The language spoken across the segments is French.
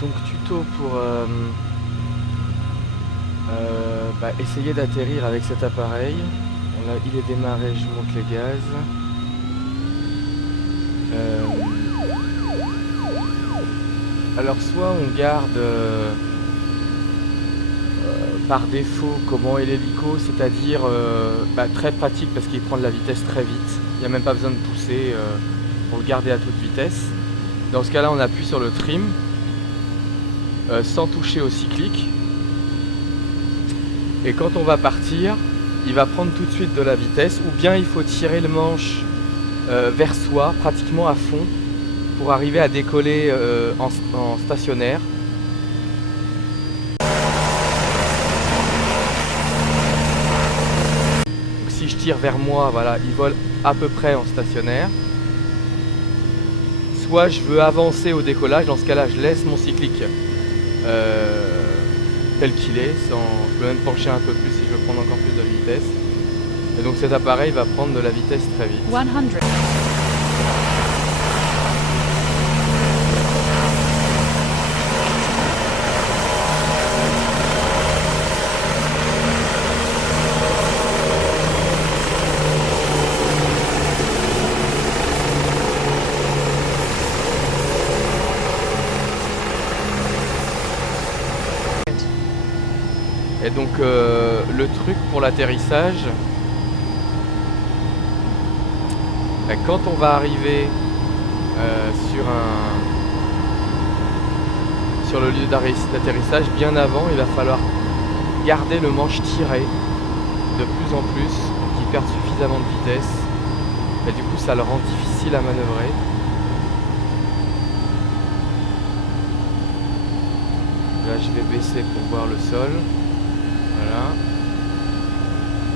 Donc tuto pour essayer d'atterrir avec cet appareil. Il est démarré, je monte les gaz. Alors soit on garde par défaut comment est l'hélico, c'est-à-dire très pratique parce qu'il prend de la vitesse très vite. Il n'y a même pas besoin de pousser pour le garder à toute vitesse. Dans ce cas-là, on appuie sur le trim sans toucher au cyclique. Et quand on va partir, il va prendre tout de suite de la vitesse, ou bien il faut tirer le manche vers soi, pratiquement à fond, pour arriver à décoller en stationnaire. Donc, si je tire vers moi, voilà, il vole à peu près en stationnaire. Soit je veux avancer au décollage, dans ce cas-là, je laisse mon cyclique tel qu'il est, je peux même pencher un peu plus si je veux prendre encore plus de vitesse. Et donc cet appareil va prendre de la vitesse très vite. 100. Et donc le truc pour l'atterrissage, quand on va arriver sur le lieu d'atterrissage, bien avant, il va falloir garder le manche tiré de plus en plus pour qu'il perde suffisamment de vitesse. Et du coup, ça le rend difficile à manœuvrer. Là, je vais baisser pour voir le sol. Voilà.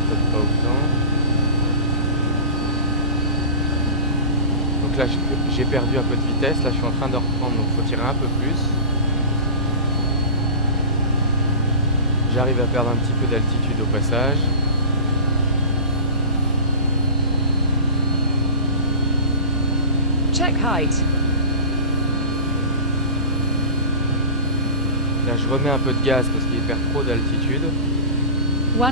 Peut-être pas autant. Donc là, j'ai perdu un peu de vitesse. Là, je suis en train de reprendre, donc il faut tirer un peu plus. J'arrive à perdre un petit peu d'altitude au passage. Check height. Là, je remets un peu de gaz parce qu'il perd trop d'altitude. 100.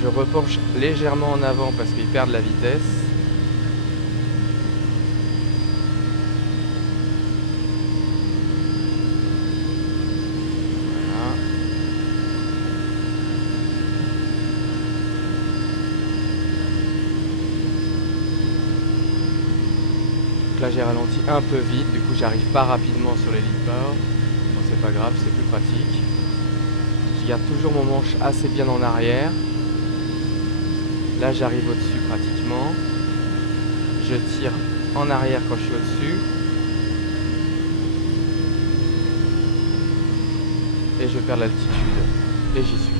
Je repenche légèrement en avant parce qu'il perd de la vitesse. Voilà. Donc là, j'ai ralenti un peu vite, du coup, j'arrive pas rapidement sur l'héliport. Bon, c'est pas grave, c'est plus pratique. Je garde toujours mon manche assez bien en arrière. Là, j'arrive au-dessus pratiquement. Je tire en arrière quand je suis au-dessus. Et je perds l'altitude. Et j'y suis.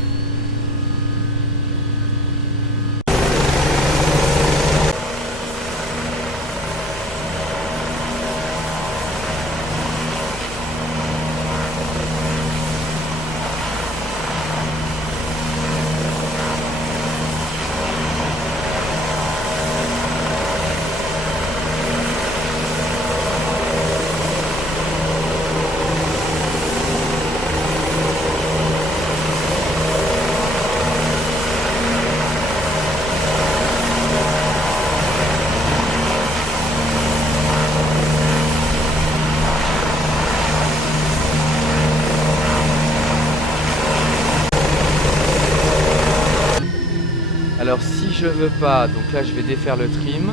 Alors si je veux pas, donc là je vais défaire le trim.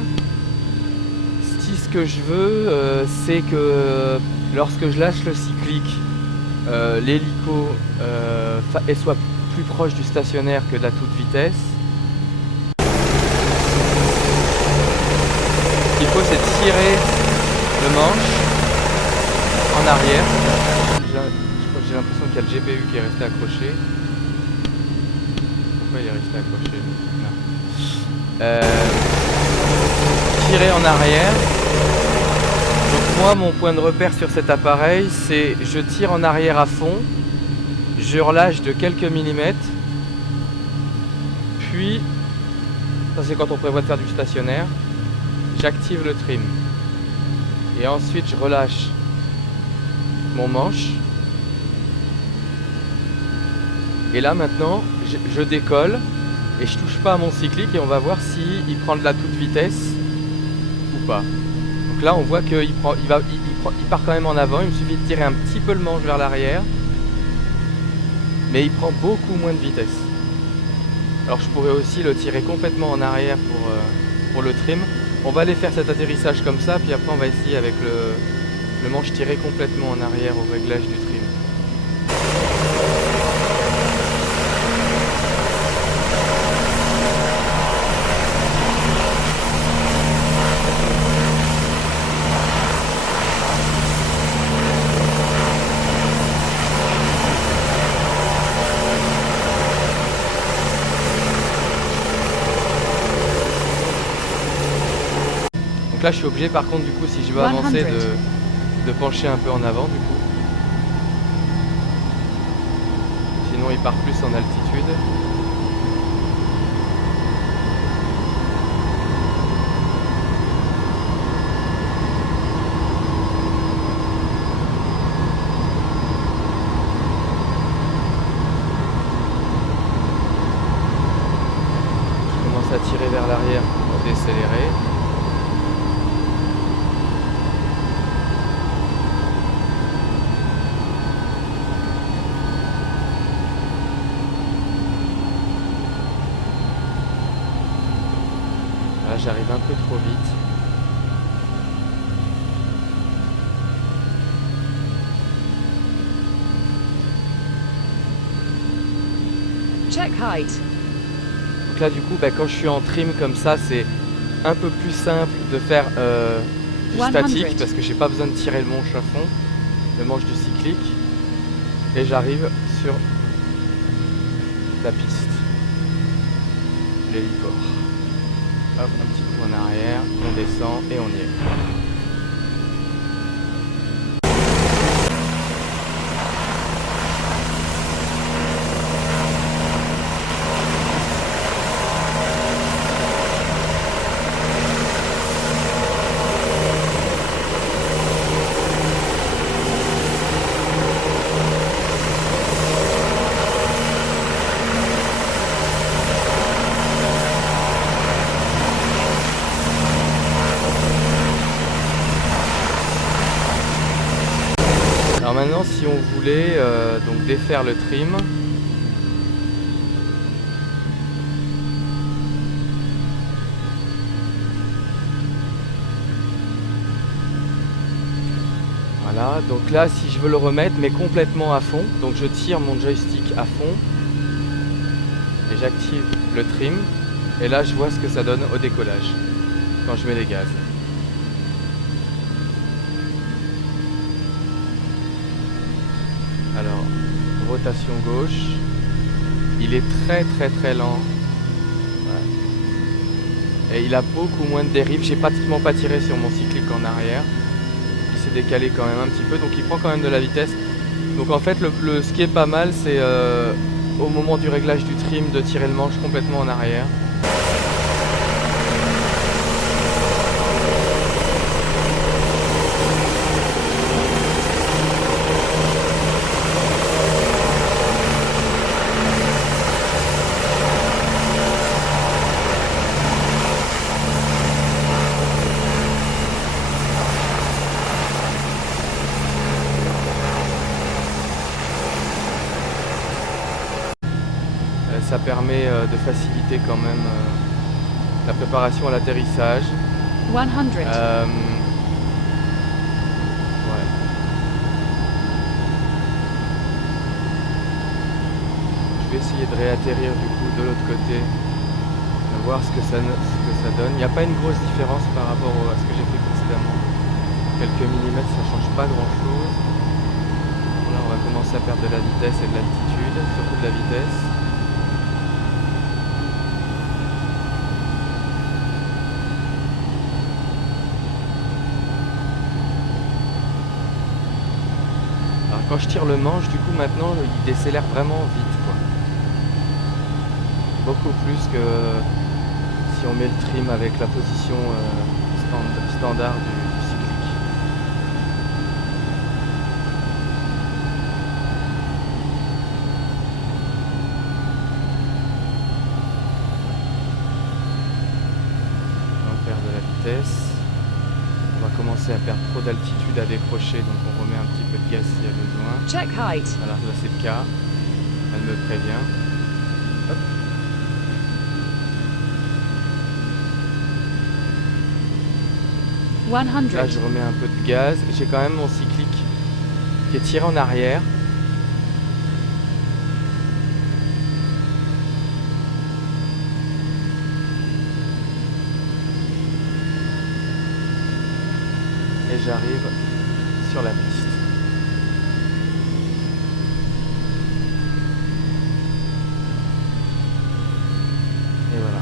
Si ce que je veux, c'est que lorsque je lâche le cyclique, l'hélico soit plus proche du stationnaire que de la toute vitesse. Ce qu'il faut, c'est tirer le manche en arrière. J'ai l'impression qu'il y a le GPU qui est resté accroché. Pourquoi il est resté accroché? Tirer en arrière. Donc moi, mon point de repère sur cet appareil, c'est je tire en arrière à fond, je relâche de quelques millimètres, puis ça c'est quand on prévoit de faire du stationnaire, j'active le trim et ensuite je relâche mon manche. Et là maintenant, je décolle et je touche pas à mon cyclique et on va voir si il prend de la toute vitesse ou pas. Donc là on voit qu'il part quand même en avant, il me suffit de tirer un petit peu le manche vers l'arrière. Mais il prend beaucoup moins de vitesse. Alors je pourrais aussi le tirer complètement en arrière pour le trim. On va aller faire cet atterrissage comme ça, puis après on va essayer avec le manche tiré complètement en arrière au réglage du trim. Donc là je suis obligé par contre du coup si je veux avancer de pencher un peu en avant du coup. Sinon il part plus en altitude. Je commence à tirer vers l'arrière pour décélérer. Là j'arrive un peu trop vite. Check height. Donc là du coup quand je suis en trim comme ça c'est un peu plus simple de faire du 100. statique parce que j'ai pas besoin de tirer le manche à fond, le manche du cyclique, et j'arrive sur la piste, l'héliport. Hop, un petit coup en arrière, on descend et on y est. Alors maintenant si on voulait donc défaire le trim, voilà, donc là si je veux le remettre mais complètement à fond, donc je tire mon joystick à fond et j'active le trim et là je vois ce que ça donne au décollage quand je mets les gaz. Alors, rotation gauche, il est très lent. Ouais. Et il a beaucoup moins de dérive, j'ai pratiquement pas tiré sur mon cyclique en arrière. Il s'est décalé quand même un petit peu, donc il prend quand même de la vitesse. Donc en fait, ce qui est pas mal, c'est au moment du réglage du trim de tirer le manche complètement en arrière. Ça permet de faciliter quand même la préparation à l'atterrissage. 100. Ouais. Je vais essayer de réatterrir du coup de l'autre côté, de voir ce que ça donne. Il n'y a pas une grosse différence par rapport à ce que j'ai fait précédemment. Quelques millimètres, ça change pas grand chose. Bon, là on va commencer à perdre de la vitesse et de l'altitude, surtout de la vitesse. Quand je tire le manche, du coup maintenant il décélère vraiment vite quoi. Beaucoup plus que si on met le trim avec la position standard du cyclique. vitesse. On va commencer à perdre trop d'altitude à décrocher, donc on remet un petit peu de gaz s'il y a besoin. Check height. Voilà, là c'est le cas. Elle me prévient. Hop. Là, je remets un peu de gaz. J'ai quand même mon cyclique qui est tiré en arrière. Et j'arrive sur la piste. Et voilà.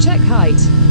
Check height.